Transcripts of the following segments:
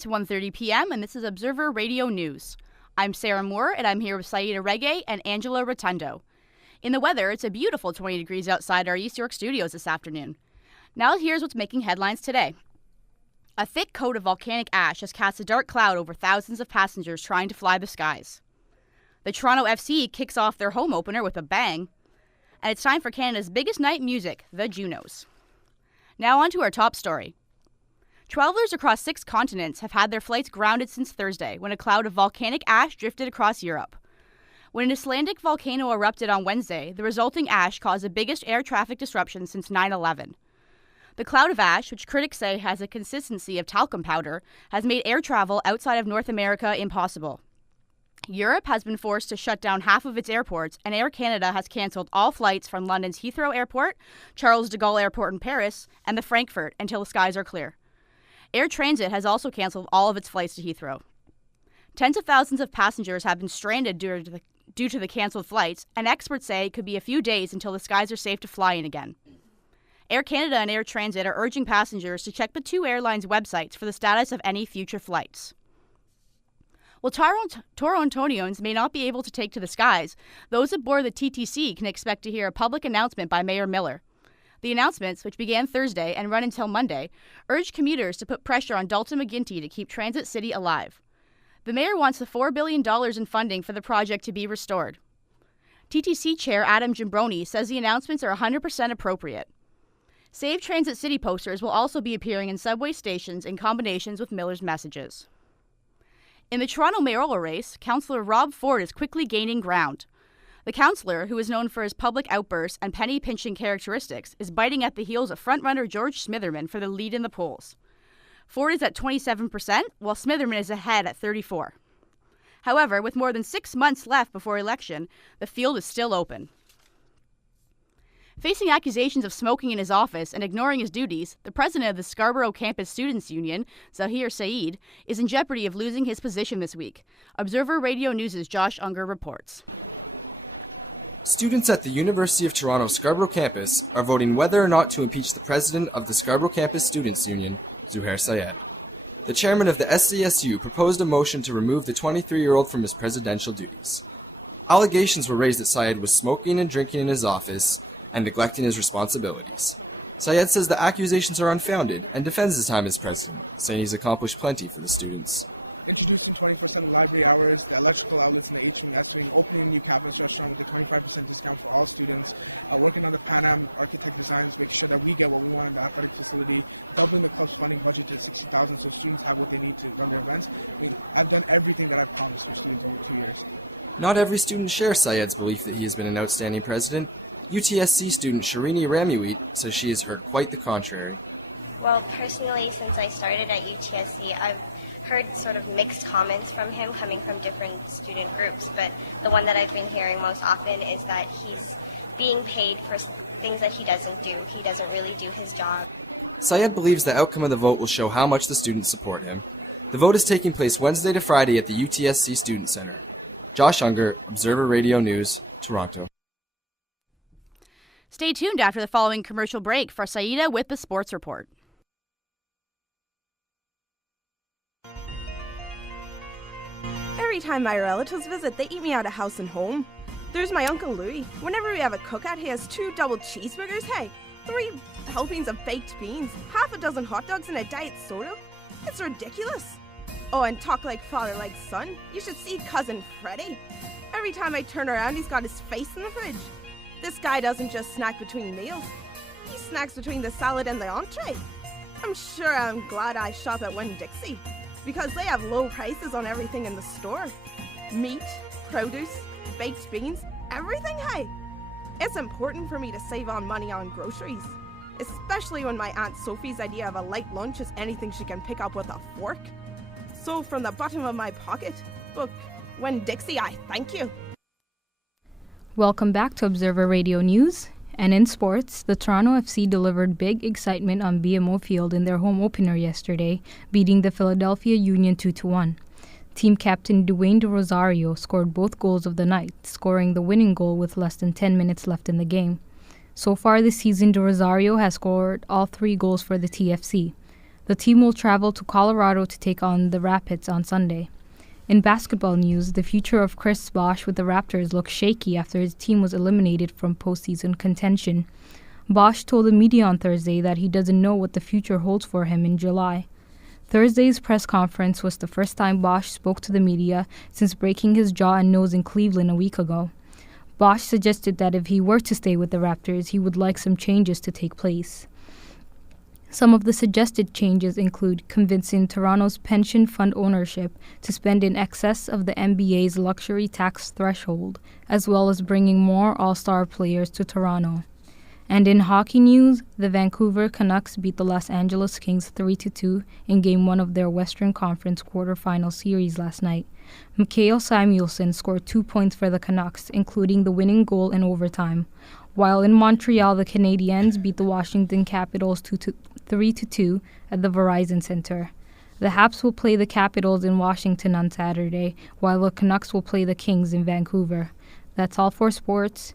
it's 1:30 p.m. and this is Observer Radio News. I'm Sarah Moore and I'm here with Saeda Raghe and Angela Rotondo. In the weather, it's a beautiful 20 degrees outside our East York studios this afternoon. Now here's what's making headlines today. A thick coat of volcanic ash has cast a dark cloud over thousands of passengers trying to fly the skies. The Toronto FC kicks off their home opener with a bang. And it's time for Canada's biggest night in music, the Junos. Now on to our top story. Travelers across 6 continents have had their flights grounded since Thursday when a cloud of volcanic ash drifted across Europe. When an Icelandic volcano erupted on Wednesday, the resulting ash caused the biggest air traffic disruption since 9/11. The cloud of ash, which critics say has a consistency of talcum powder, has made air travel outside of North America impossible. Europe has been forced to shut down half of its airports, and Air Canada has cancelled all flights from London's Heathrow Airport, Charles de Gaulle Airport in Paris, and the Frankfurt until the skies are clear. Air Transit has also cancelled all of its flights to Heathrow. Tens of thousands of passengers have been stranded due to the cancelled flights, and experts say it could be a few days until the skies are safe to fly in again. Air Canada and Air Transit are urging passengers to check the 2 airlines' websites for the status of any future flights. While Torontonians may not be able to take to the skies, those aboard the TTC can expect to hear a public announcement by Mayor Miller. The announcements, which began Thursday and run until Monday, urge commuters to put pressure on Dalton McGuinty to keep Transit City alive. The mayor wants the $4 billion in funding for the project to be restored. TTC Chair Adam Gimbroni says the announcements are 100% appropriate. Save Transit City posters will also be appearing in subway stations in combinations with Miller's messages. In the Toronto mayoral race, Councillor Rob Ford is quickly gaining ground. The councillor, who is known for his public outbursts and penny-pinching characteristics, is biting at the heels of frontrunner George Smitherman for the lead in the polls. Ford is at 27%, while Smitherman is ahead at 34%. However, with more than 6 months left before election, the field is still open. Facing accusations of smoking in his office and ignoring his duties, the president of the Scarborough Campus Students' Union, Zahir Saeed, is in jeopardy of losing his position this week. Observer Radio News' Josh Unger reports. Students at the University of Toronto Scarborough campus are voting whether or not to impeach the president of the Scarborough Campus Students' Union, Zuhair Syed. The chairman of the SCSU proposed a motion to remove the 23-year-old from his presidential duties. Allegations were raised that Syed was smoking and drinking in his office and neglecting his responsibilities. Syed says the accusations are unfounded and defends his time as president, saying he's accomplished plenty for the students. Introducing 24/7 library hours, the electrical outlets in the H-Wing, S-Wing, opening a new campus restaurant with a 25% discount for all students, working on the Pan Am architect designs, making sure that we get what we want in the athletic facility, doubling the club's funding budget to $60,000 so students have what they need to run their events. I mean, I've done everything that I've promised for students over 2 years. Not every student shares Syed's belief that he has been an outstanding president. UTSC student Shirini Ramuit says she has heard quite the contrary. Well, personally, since I started at UTSC, I've heard sort of mixed comments from him coming from different student groups, but the one that I've been hearing most often is that he's being paid for things that he doesn't do. He doesn't really do his job. Syed believes the outcome of the vote will show how much the students support him. The vote is taking place Wednesday to Friday at the UTSC Student Center. Josh Unger, Observer Radio News, Toronto. Stay tuned after the following commercial break for Saeda with the Sports Report. Every time my relatives visit, they eat me out of house and home. There's my Uncle Louis. Whenever we have a cookout, he has 2 double cheeseburgers, 3 helpings of baked beans, half a dozen hot dogs, and a diet soda. It's ridiculous. Oh, and talk like father, like son. You should see Cousin Freddie. Every time I turn around, he's got his face in the fridge. This guy doesn't just snack between meals. He snacks between the salad and the entree. I'm sure I'm glad I shop at Winn-Dixie, because they have low prices on everything in the store. Meat, produce, baked beans, everything, It's important for me to save on money on groceries, especially when my Aunt Sophie's idea of a light lunch is anything she can pick up with a fork. So from the bottom of my pocket, look, Winn-Dixie, I thank you. Welcome back to Observer Radio News. And in sports, the Toronto FC delivered big excitement on BMO Field in their home opener yesterday, beating the Philadelphia Union 2-1. Team captain Dwayne De Rosario scored both goals of the night, scoring the winning goal with less than 10 minutes left in the game. So far this season, De Rosario has scored all 3 goals for the TFC. The team will travel to Colorado to take on the Rapids on Sunday. In basketball news, the future of Chris Bosh with the Raptors looks shaky after his team was eliminated from postseason contention. Bosh told the media on Thursday that he doesn't know what the future holds for him in July. Thursday's press conference was the first time Bosh spoke to the media since breaking his jaw and nose in Cleveland a week ago. Bosh suggested that if he were to stay with the Raptors, he would like some changes to take place. Some of the suggested changes include convincing Toronto's pension fund ownership to spend in excess of the NBA's luxury tax threshold, as well as bringing more all-star players to Toronto. And in hockey news, the Vancouver Canucks beat the Los Angeles Kings 3-2 in Game 1 of their Western Conference quarterfinal series last night. Mikael Samuelsson scored 2 points for the Canucks, including the winning goal in overtime. While in Montreal, the Canadiens beat the Washington Capitals 3-2 at the Verizon Center. The Habs will play the Capitals in Washington on Saturday, while the Canucks will play the Kings in Vancouver. That's all for sports.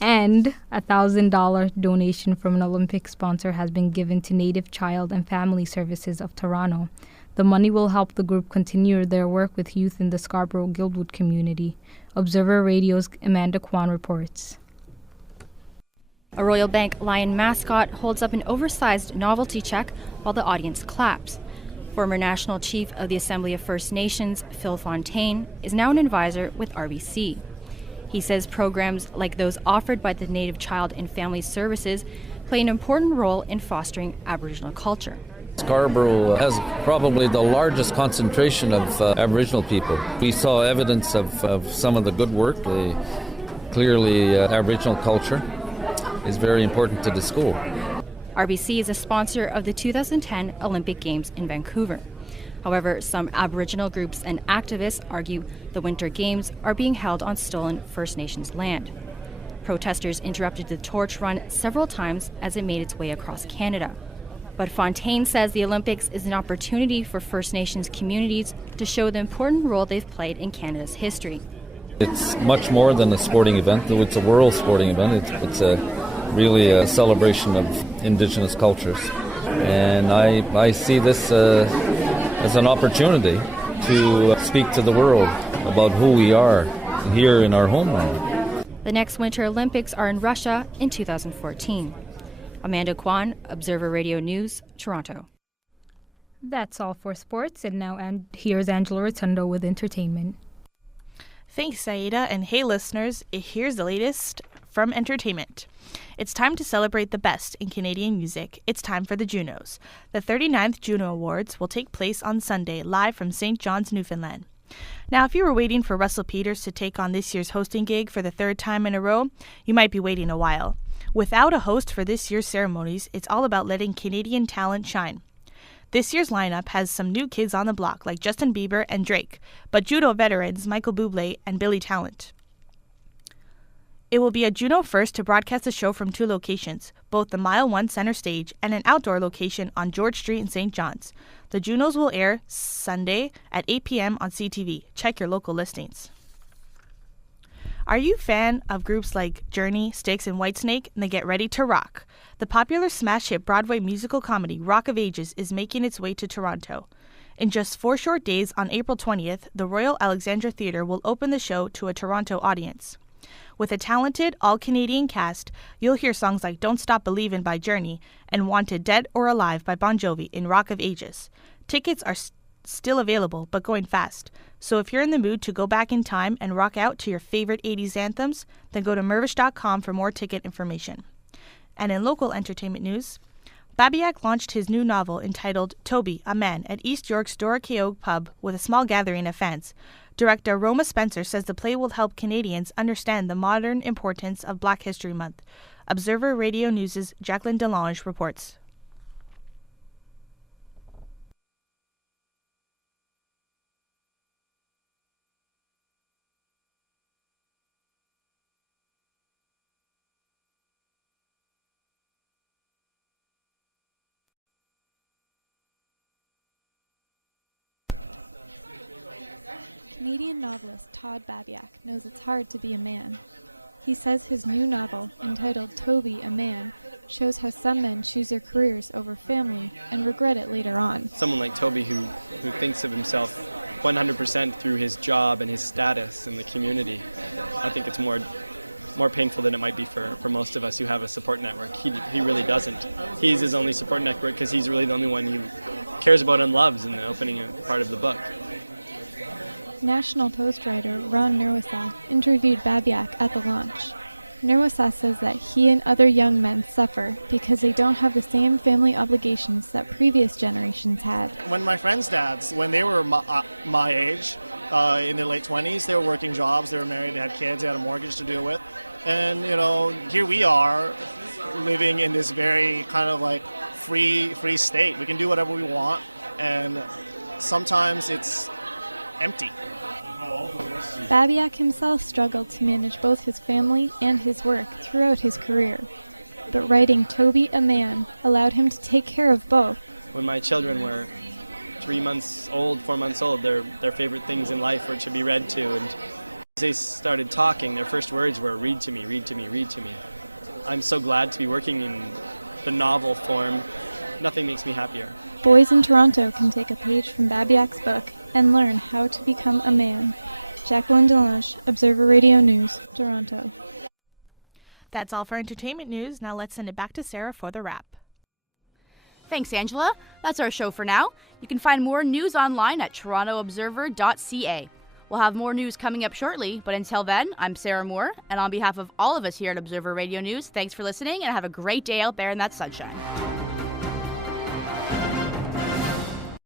And a $1,000 donation from an Olympic sponsor has been given to Native Child and Family Services of Toronto. The money will help the group continue their work with youth in the Scarborough-Guildwood community. Observer Radio's Amanda Kwan reports. A Royal Bank Lion mascot holds up an oversized novelty check while the audience claps. Former National Chief of the Assembly of First Nations, Phil Fontaine, is now an advisor with RBC. He says programs like those offered by the Native Child and Family Services play an important role in fostering Aboriginal culture. Scarborough has probably the largest concentration of Aboriginal people. We saw evidence of some of the good work. Clearly, Aboriginal culture is very important to the school. RBC is a sponsor of the 2010 Olympic Games in Vancouver. However, some Aboriginal groups and activists argue the Winter Games are being held on stolen First Nations land. Protesters interrupted the torch run several times as it made its way across Canada. But Fontaine says the Olympics is an opportunity for First Nations communities to show the important role they've played in Canada's history. It's much more than a sporting event, though it's a world sporting event. It's really a celebration of Indigenous cultures. And I see this as an opportunity to speak to the world about who we are here in our homeland. The next Winter Olympics are in Russia in 2014. Amanda Kwan, Observer Radio News, Toronto. That's all for sports, and now here's Angela Rotondo with entertainment. Thanks, Saeda, and hey listeners, here's the latest from entertainment. It's time to celebrate the best in Canadian music. It's time for the Junos. The 39th Juno Awards will take place on Sunday, live from St. John's, Newfoundland. Now, if you were waiting for Russell Peters to take on this year's hosting gig for the third time in a row, you might be waiting a while. Without a host for this year's ceremonies, it's all about letting Canadian talent shine. This year's lineup has some new kids on the block like Justin Bieber and Drake, but Juno veterans Michael Bublé and Billy Talent. It will be a Juno first to broadcast the show from two locations, both the Mile 1 center stage and an outdoor location on George Street in St. John's. The Junos will air Sunday at 8 p.m. on CTV. Check your local listings. Are you a fan of groups like Journey, Styx, and Whitesnake? Then get ready to rock. The popular smash hit Broadway musical comedy Rock of Ages is making its way to Toronto. In just 4 short days, on April 20th, the Royal Alexandra Theatre will open the show to a Toronto audience. With a talented, all-Canadian cast, you'll hear songs like Don't Stop Believin' by Journey and Wanted Dead or Alive by Bon Jovi in Rock of Ages. Tickets are still available, but going fast. So if you're in the mood to go back in time and rock out to your favorite 80s anthems, then go to Mirvish.com for more ticket information. And in local entertainment news, Babiak launched his new novel entitled Toby, a Man at East York's Dora Keogh pub with a small gathering of fans. Director Roma Spencer says the play will help Canadians understand the modern importance of Black History Month. Observer Radio News' Jacqueline Delange reports. Canadian novelist Todd Babiak knows it's hard to be a man. He says his new novel, entitled Toby, a Man, shows how some men choose their careers over family and regret it later on. Someone like Toby who thinks of himself 100% through his job and his status in the community, I think it's more painful than it might be for most of us who have a support network. He really doesn't. He's his only support network because he's really the only one he cares about and loves in the opening part of the book. National Toast writer Ron Nerwasa interviewed Babiak at the launch. Nerwasa says that he and other young men suffer because they don't have the same family obligations that previous generations had. When my friends' dads, when they were my age, in their late 20s, they were working jobs, they were married, they had kids, they had a mortgage to deal with. And, here we are living in this very kind of like free state. We can do whatever we want, and sometimes it's empty. Babiak himself struggled to manage both his family and his work throughout his career. But writing Toby a Man allowed him to take care of both. When my children were 3 months old, 4 months old, their favorite things in life were to be read to. And as they started talking, their first words were, "Read to me, read to me, read to me." I'm so glad to be working in the novel form. Nothing makes me happier. Boys in Toronto can take a page from Babiak's book and learn how to become a man. Jacqueline Delange, Observer Radio News, Toronto. That's all for entertainment news. Now let's send it back to Sarah for the wrap. Thanks, Angela. That's our show for now. You can find more news online at torontoobserver.ca. We'll have more news coming up shortly, but until then, I'm Sarah Moore, and on behalf of all of us here at Observer Radio News, thanks for listening and have a great day out there in that sunshine.